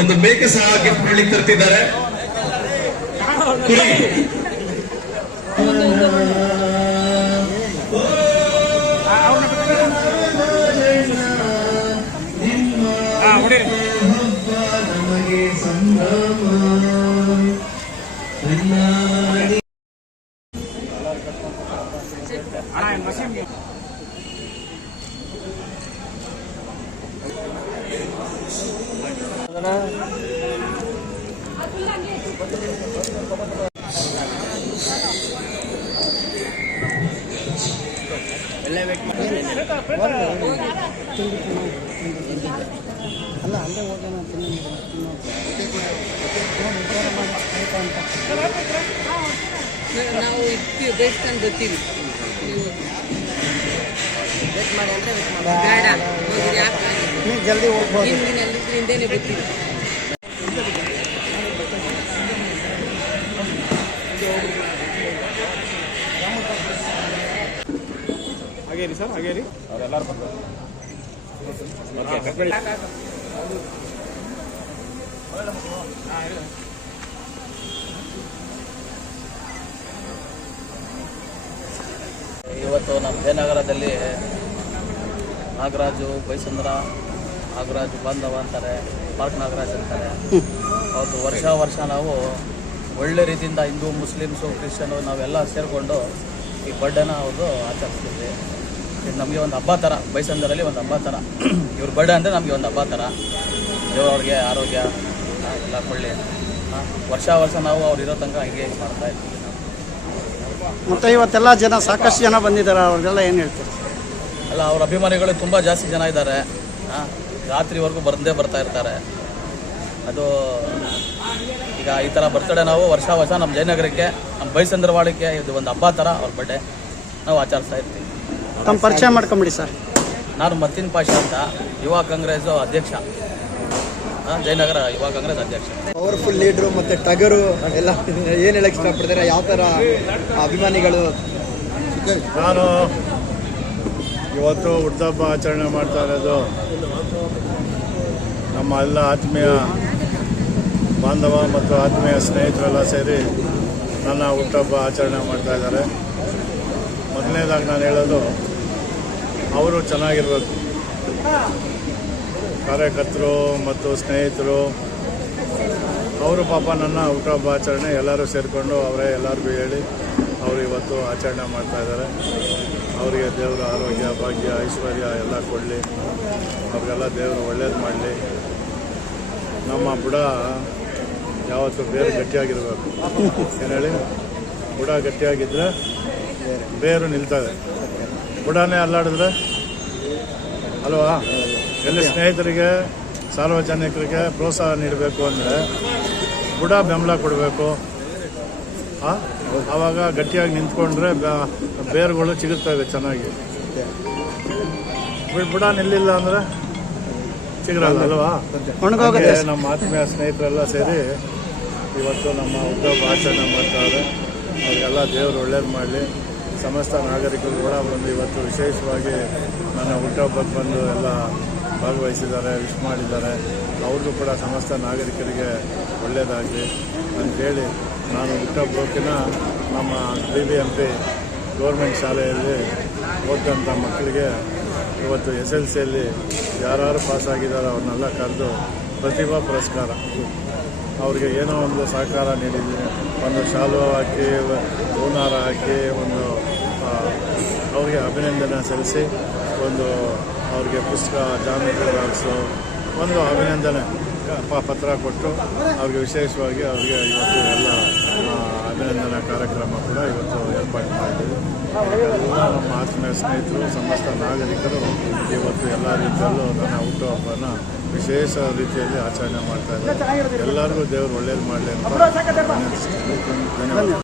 ಒಂದು ಮೇಕೆ ಸಹ ಗಿಫ್ಟ್ ಮಾಡ್ಲಿಕ್ಕೆ ತರ್ತಿದ್ದಾರೆ. ಕುರಿ. ಅಲ್ಲ ಅಲ್ಲೇ ಹೋಗೋಣ ನಾವು ಇರ್ತೀವಿ ಬೆಸ್ಟ್ ಅಂತ ನೀವು ವೇಟ್ ಮಾಡಿ ಅಂದ್ರೆ ನೀವು ಜಲ್ದಿ ಹೋಗ್ಬೋದು ಅಲ್ಲಿದ್ರೆ ಹಿಂದೆನೆ ಹಾಗೇ ರೀ ಸರ್ ಹಾಗೇ ರೀ ಅವರೆಲ್ಲರೂ ಇವತ್ತು ನಮ್ಮ ಜಯನಗರದಲ್ಲಿ ನಾಗರಾಜು ಬೈಸಂದ್ರ ನಾಗರಾಜು ಬಾಂಧವ ಅಂತಾರೆ ಪಾರ್ಕ್ ನಾಗರಾಜ್ ಅಂತಾರೆ. ಅವತ್ತು ವರ್ಷ ವರ್ಷ ನಾವು ಒಳ್ಳೆ ರೀತಿಯಿಂದ ಹಿಂದೂ ಮುಸ್ಲಿಮ್ಸು ಕ್ರಿಶ್ಚಿಯನು ನಾವೆಲ್ಲ ಸೇರಿಕೊಂಡು ಈ ಬರ್ಡೇನ ಅವರು ಆಚರಿಸ್ತೀವಿ. ಇದು ನಮಗೆ ಒಂದು ಹಬ್ಬ ಥರ ಬೈಸಂದರಲ್ಲಿ ಒಂದು ಹಬ್ಬ ಥರ. ಇವ್ರ ಬರ್ಡೇ ಅಂದರೆ ನಮಗೆ ಒಂದು ಹಬ್ಬ ಥರ. ದೇವ್ರವ್ರಿಗೆ ಆರೋಗ್ಯ ಎಲ್ಲ ಕೊಳ್ಳಿ ವರ್ಷ ವರ್ಷ ನಾವು ಅವ್ರು ಇರೋ ತನಕ ಹೀಗೆ ಮಾಡ್ತಾ ಇರ್ತೀವಿ ಮತ್ತು ಇವತ್ತೆಲ್ಲ ಜನ ಸಾಕಷ್ಟು ಜನ ಬಂದಿದ್ದಾರೆ ಅವ್ರಿಗೆಲ್ಲ ಏನು ಹೇಳ್ತೀರಿ? ಅಲ್ಲ ಅವ್ರ ಅಭಿಮಾನಿಗಳು ತುಂಬ ಜಾಸ್ತಿ ಜನ ಇದ್ದಾರೆ. ರಾತ್ರಿವರೆಗೂ ಬಂದೇ ಬರ್ತಾ ಇರ್ತಾರೆ. ಅದು ಈಗ ಈ ಥರ ಬರ್ತಡೇ ನಾವು ವರ್ಷ ವರ್ಷ ನಮ್ಮ ಜಯನಗರಕ್ಕೆ ನಮ್ಮ ಬೈಸಂದ್ರವಾಡಕ್ಕೆ ಇದು ಒಂದು ಹಬ್ಬ ಥರ ಅವ್ರ ಬರ್ಡೇ ನಾವು ಆಚರಿಸ್ತಾ ಇರ್ತೀವಿ. ತಮ್ಮ ಪರಿಚಯ ಮಾಡ್ಕೊಂಬಿಡಿ ಸರ್. ನಾನು ಮತ್ತಿನ ಪಾಷ ಅಂತ ಯುವ ಕಾಂಗ್ರೆಸ್ ಅಧ್ಯಕ್ಷ. ಜಯನಗರ ಯುವ ಕಾಂಗ್ರೆಸ್ ಅಧ್ಯಕ್ಷ. ಪವರ್ಫುಲ್ ಲೀಡ್ರು ಮತ್ತೆ ಟಗರು ಎಲ್ಲ ಏನು ಹೇಳಕ್ ಇಷ್ಟಪಡ್ತಾರೆ? ಯಾವ ಥರ ಅಭಿಮಾನಿಗಳು? ನಾನು ಇವತ್ತು ಹುಟ್ಟಬ್ಬ ಆಚರಣೆ ಮಾಡ್ತಾ ಇರೋದು ನಮ್ಮ ಎಲ್ಲ ಆತ್ಮೀಯ ಬಾಂಧವ ಮತ್ತು ಆತ್ಮೀಯ ಸ್ನೇಹಿತರೆಲ್ಲ ಸೇರಿ ನನ್ನ ಹುಟ್ಟಹಬ್ಬ ಆಚರಣೆ ಮಾಡ್ತಾ ಇದ್ದಾರೆ. ಮೊದಲನೇದಾಗಿ ನಾನು ಹೇಳೋದು, ಅವರು ಚೆನ್ನಾಗಿರ್ಬೇಕು. ಕಾರ್ಯಕರ್ತರು ಮತ್ತು ಸ್ನೇಹಿತರು, ಅವರು ಪಾಪ ನನ್ನ ಹುಟ್ಟಹಬ್ಬ ಆಚರಣೆ ಎಲ್ಲರೂ ಸೇರಿಕೊಂಡು ಅವರೇ ಎಲ್ಲರಿಗೂ ಹೇಳಿ ಅವರು ಇವತ್ತು ಆಚರಣೆ ಮಾಡ್ತಾ ಇದ್ದಾರೆ. ಅವರಿಗೆ ದೇವರ ಆರೋಗ್ಯ, ಭಾಗ್ಯ, ಐಶ್ವರ್ಯ ಎಲ್ಲ ಕೊಡಲಿ. ಅವ್ರಿಗೆಲ್ಲ ದೇವರು ಒಳ್ಳೇದು ಮಾಡಲಿ. ನಮ್ಮ ಬುಡ ಯಾವತ್ತೂ ಬೇರು ಗಟ್ಟಿಯಾಗಿರಬೇಕು. ಏನು ಹೇಳಿ? ಬುಡ ಗಟ್ಟಿಯಾಗಿದ್ದರೆ ಬೇರು ನಿಲ್ತದೆ. ಬುಡನೇ ಅಲ್ಲಾಡಿದ್ರೆ ಅಲ್ವಾ? ಎಲ್ಲಿ ಸ್ನೇಹಿತರಿಗೆ, ಸಾರ್ವಜನಿಕರಿಗೆ ಪ್ರೋತ್ಸಾಹ ನೀಡಬೇಕು ಅಂದರೆ ಬುಡ ಬೆಂಬಲ ಕೊಡಬೇಕು. ಆವಾಗ ಗಟ್ಟಿಯಾಗಿ ನಿಂತ್ಕೊಂಡ್ರೆ ಬೇರುಗಳು ಚಿಗುರ್ತವೆ ಚೆನ್ನಾಗಿ. ಬುಡ ನಿಲ್ಲಿಲ್ಲ ಅಂದರೆ ಚಿಗುರಲ್ಲ ಅಲ್ವಾ? ನಮ್ಮ ಆತ್ಮೀಯ ಸ್ನೇಹಿತರೆಲ್ಲ ಸೇರಿ ಇವತ್ತು ನಮ್ಮ ಉದ್ಯೋಗ ಆಚರಣೆ ಮಾಡ್ತಾರೆ. ಅವರಿಗೆಲ್ಲ ದೇವರು ಒಳ್ಳೇದು ಮಾಡಲಿ. ಸಮಸ್ತ ನಾಗರಿಕರು ಕೂಡ ಬಂದು ಇವತ್ತು ವಿಶೇಷವಾಗಿ ನನ್ನ ಹುಟ್ಟಹಬ್ಬಕ್ಕೆ ಬಂದು ಎಲ್ಲ ಭಾಗವಹಿಸಿದ್ದಾರೆ ವಿಶ್ ಮಾಡಿದ್ದಾರೆ. ಅವ್ರಿಗೂ ಕೂಡ ಸಮಸ್ತ ನಾಗರಿಕರಿಗೆ ಒಳ್ಳೆಯದಾಗಲಿ ಅಂತೇಳಿ ನಾನು ಹುಟ್ಟುಹಬ್ಬಕ್ಕಿನ ನಮ್ಮ B B M P government ಶಾಲೆಯಲ್ಲಿ ಓದಿದಂಥ ಮಕ್ಕಳಿಗೆ ಇವತ್ತು ಎಸ್ ಎಲ್ ಸಿಯಲ್ಲಿ ಯಾರು ಪಾಸ್ ಆಗಿದ್ದಾರೋ ಅವ್ರನ್ನೆಲ್ಲ ಕರೆದು ಪ್ರತಿಭಾ ಪುರಸ್ಕಾರ. ಅವ್ರಿಗೆ ಏನೋ ಒಂದು ಸಹಕಾರ ನೀಡಿದ್ದೀನಿ. ಒಂದು ಶಾಲು ಹಾಕಿ, ಹೂನಾರ ಹಾಕಿ, ಒಂದು ಅವ್ರಿಗೆ ಅಭಿನಂದನೆ ಸಲ್ಲಿಸಿ ಒಂದು ಅವ್ರಿಗೆ ಪುಸ್ತಕ ಜಾಮೀನು ಬಾಕ್ಸು ಒಂದು ಅಭಿನಂದನೆ ಪತ್ರ ಕೊಟ್ಟು ಅವ್ರಿಗೆ ವಿಶೇಷವಾಗಿ ಅವ್ರಿಗೆ ಇವತ್ತು ಎಲ್ಲ ಅಭಿನಂದನಾ ಕಾರ್ಯಕ್ರಮ ಕೂಡ ಇವತ್ತು ಏರ್ಪಾಡು ಮಾಡಿದ್ದೀವಿ ಎಲ್ಲ ನಮ್ಮ ಆತ್ಮೀಯ ಸ್ನೇಹಿತರು ಸಮಸ್ತ ನಾಗರಿಕರು ಇವತ್ತು ಎಲ್ಲ ರೀತಿಯಲ್ಲೂ ನನ್ನ ಹುಟ್ಟುಹಬ್ಬನ ವಿಶೇಷ ರೀತಿಯಲ್ಲಿ ಆಚರಣೆ ಮಾಡ್ತಾ ಇದ್ದಾರೆ. ಎಲ್ಲರಿಗೂ ದೇವರು ಒಳ್ಳೇದು ಮಾಡಲಿ ಅಂತ. ಧನ್ಯವಾದ.